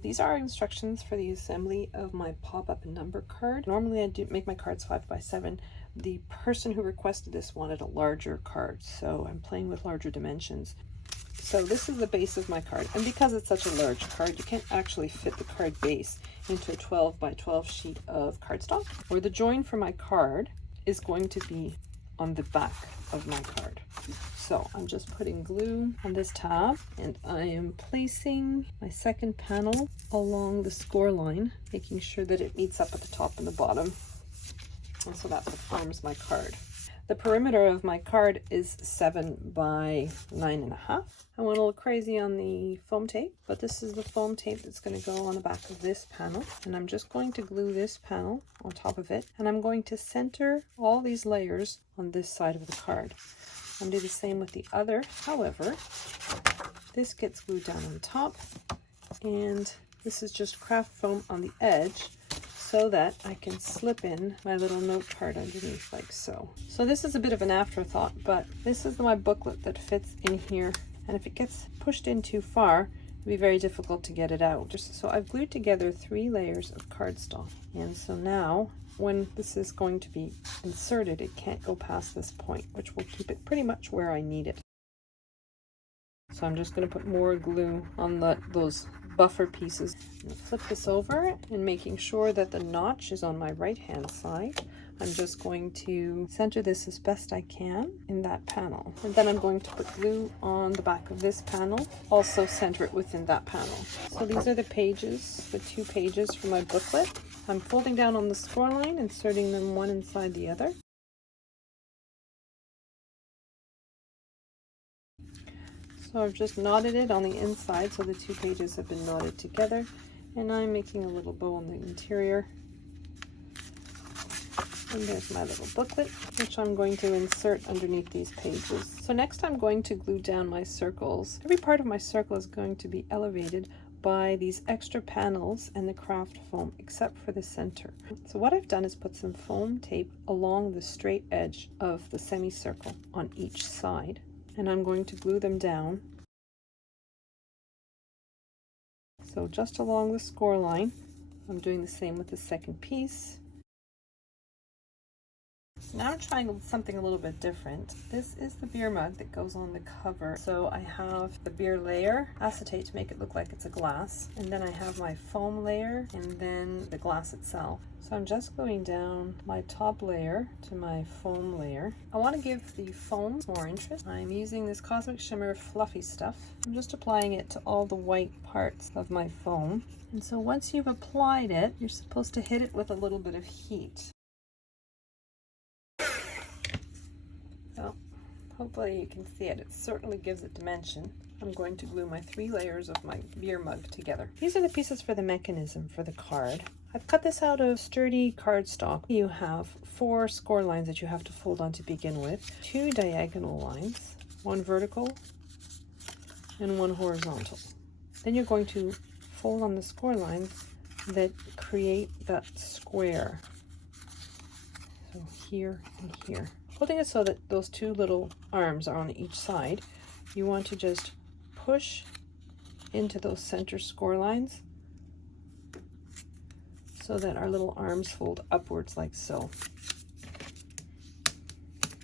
These are instructions for the assembly of my pop-up number card. Normally I do make my cards 5x7. The person who requested this wanted a larger card, so I'm playing with larger dimensions. So this is the base of my card, and because it's such a large card, you can't actually fit the card base into a 12x12 sheet of cardstock, or the join for my card is going to be on the back of my card. So I'm just putting glue on this tab, and I am placing my second panel along the score line, making sure that it meets up at the top and the bottom. And so that's what forms my card. The perimeter of my card is 7 by 9.5. I went a little crazy on the foam tape, but this is the foam tape that's going to go on the back of this panel. And I'm just going to glue this panel on top of it. And I'm going to center all these layers on this side of the card. I'm going to do the same with the other. However, this gets glued down on top. And this is just craft foam on the edge, so that I can slip in my little note card underneath like so. So this is a bit of an afterthought, but this is my booklet that fits in here. And if it gets pushed in too far, it'll be very difficult to get it out. So I've glued together 3 layers of cardstock. And so now when this is going to be inserted, it can't go past this point, which will keep it pretty much where I need it. So I'm just going to put more glue on those buffer pieces. Flip this over and making sure that the notch is on my right hand side. I'm just going to center this as best I can in that panel. And then I'm going to put glue on the back of this panel, also center it within that panel. So these are the pages, the 2 pages for my booklet. I'm folding down on the score line, inserting them one inside the other. So I've just knotted it on the inside, so the 2 pages have been knotted together, and I'm making a little bow on the interior. And there's my little booklet, which I'm going to insert underneath these pages. So next I'm going to glue down my circles. Every part of my circle is going to be elevated by these extra panels and the craft foam, except for the center. So what I've done is put some foam tape along the straight edge of the semicircle on each side. And I'm going to glue them down. So just along the score line. I'm doing the same with the second piece. Now I'm trying something a little bit different. This is the beer mug that goes on the cover. So I have the beer layer, acetate to make it look like it's a glass, and then I have my foam layer and then the glass itself. So I'm just going down my top layer to my foam layer. I want to give the foam more interest. I'm using this Cosmic Shimmer fluffy stuff. I'm just applying it to all the white parts of my foam. And so once you've applied it, you're supposed to hit it with a little bit of heat. Well, hopefully you can see it. It certainly gives it dimension. I'm going to glue my 3 layers of my beer mug together. These are the pieces for the mechanism for the card. I've cut this out of sturdy cardstock. You have 4 score lines that you have to fold on to begin with, 2 diagonal lines, 1 vertical and 1 horizontal. Then you're going to fold on the score lines that create that square. So here and here. Holding it so that those 2 little arms are on each side, you want to just push into those center score lines so that our little arms fold upwards like so.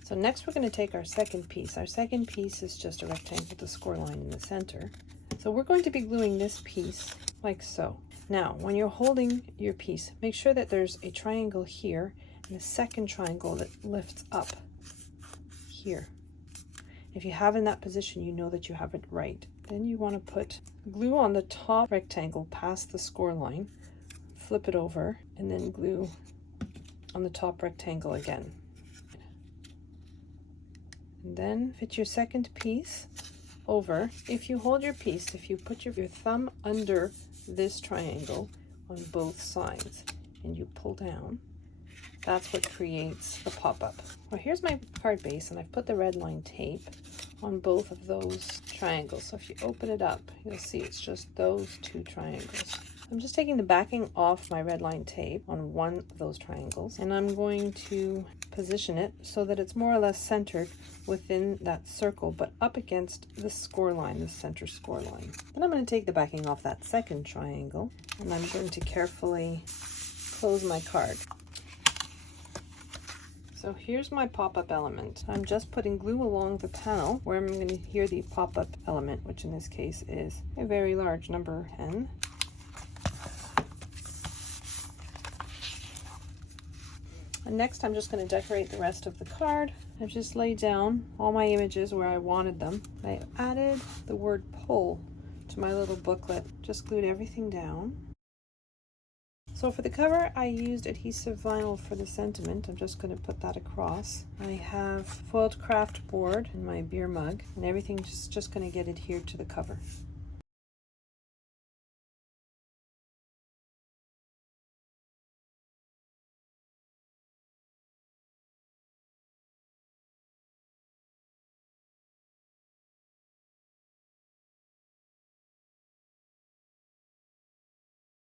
So next we're going to take our second piece. Our second piece is just a rectangle with a score line in the center. So we're going to be gluing this piece like so. Now, when you're holding your piece, make sure that there's a triangle here and a second triangle that lifts up here. If you have in that position, you know that you have it right. Then you want to put glue on the top rectangle past the score line, flip it over, and then glue on the top rectangle again. And then fit your second piece over. If you hold your piece, if you put your thumb under this triangle on both sides and you pull down, that's what creates the pop-up. Well, here's my card base, and I've put the red line tape on both of those triangles. So if you open it up, you'll see it's just those 2 triangles. I'm just taking the backing off my red line tape on one of those triangles, and I'm going to position it so that it's more or less centered within that circle, but up against the score line, the center score line. Then I'm going to take the backing off that second triangle, and I'm going to carefully close my card. So here's my pop-up element. I'm just putting glue along the panel where I'm going to adhere the pop-up element, which in this case is a very large number 10. And next I'm just going to decorate the rest of the card. I've just laid down all my images where I wanted them. I added the word pull to my little booklet, just glued everything down. So for the cover, I used adhesive vinyl for the sentiment. I'm just going to put that across. I have foiled craft board in my beer mug, and everything's just going to get adhered to the cover.